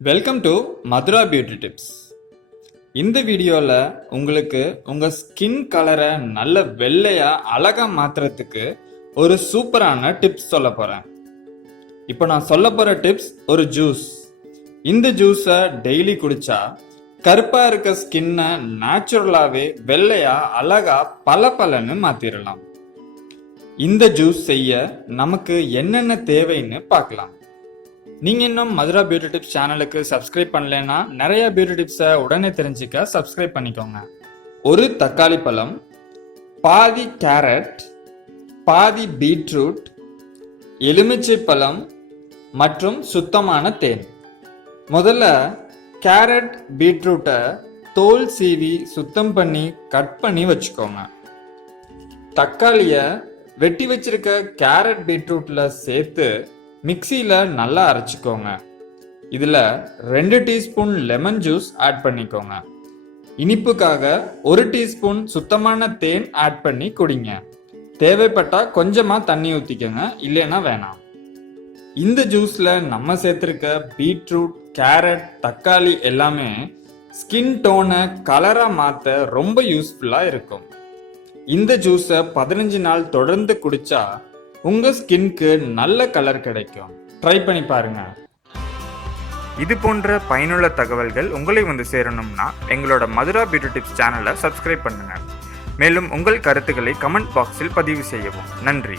Welcome to Madhura beauty tips இந்த வீடியோவில் உங்களுக்கு உங்கள் ஸ்கின் கலரை நல்ல வெள்ளையாக அழகாக மாற்றுறதுக்கு ஒரு சூப்பரான டிப்ஸ் சொல்ல போகிறேன் இப்போ நான் சொல்ல போகிற டிப்ஸ் ஒரு ஜூஸ் இந்த ஜூஸை டெய்லி குடித்தா கருப்பாக இருக்க ஸ்கின்னை நேச்சுரலாகவே வெள்ளையாக அழகாக பளபளன்னு மாற்றிடலாம் இந்த ஜூஸ் செய்ய நமக்கு என்னென்ன தேவைன்னு பார்க்கலாம். நீங்கள் இன்னும் மதுரா பியூட்டி டிப்ஸ் சேனலுக்கு சப்ஸ்கிரைப் பண்ணலைன்னா நிறைய பியூட்டி டிப்ஸை உடனே தெரிஞ்சுக்க சப்ஸ்கிரைப் பண்ணிக்கோங்க. ஒரு தக்காளி பழம் பாதி கேரட் பாதி பீட்ரூட் எலுமிச்சை பழம் மற்றும் சுத்தமான தேன். முதல்ல கேரட் பீட்ரூட்டை தோல் சீவி சுத்தம் பண்ணி கட் பண்ணி வச்சுக்கோங்க. தக்காளியை வெட்டி வச்சிருக்க கேரட் பீட்ரூட்ல சேர்த்து மிக்சியில் நல்லா அரைச்சிக்கோங்க. இதில் ரெண்டு டீஸ்பூன் லெமன் ஜூஸ் ஆட் பண்ணிக்கோங்க. இனிப்புக்காக ஒரு டீஸ்பூன் சுத்தமான தேன் ஆட் பண்ணி குடிங்க. தேவைப்பட்டா கொஞ்சமாக தண்ணி ஊற்றிக்கோங்க இல்லைன்னா வேணாம். இந்த ஜூஸில் நம்ம சேர்த்துருக்க பீட்ரூட் கேரட் தக்காளி எல்லாமே ஸ்கின் டோனை கலராக மாற்ற ரொம்ப யூஸ்ஃபுல்லாக இருக்கும். இந்த ஜூஸை பதினஞ்சு நாள் தொடர்ந்து குடிச்சா உங்க ஸ்கின்க்கு நல்ல கலர் கிடைக்கும். ட்ரை பண்ணி பாருங்க. இது போன்ற பயனுள்ள தகவல்கள் உங்களை வந்து சேரணும்னா எங்களோட மதுரா பியூட்டி டிப்ஸ் சேனலை சப்ஸ்கிரைப் பண்ணுங்க. மேலும் உங்கள் கருத்துக்களை கமெண்ட் பாக்ஸில் பதிவு செய்யவும். நன்றி.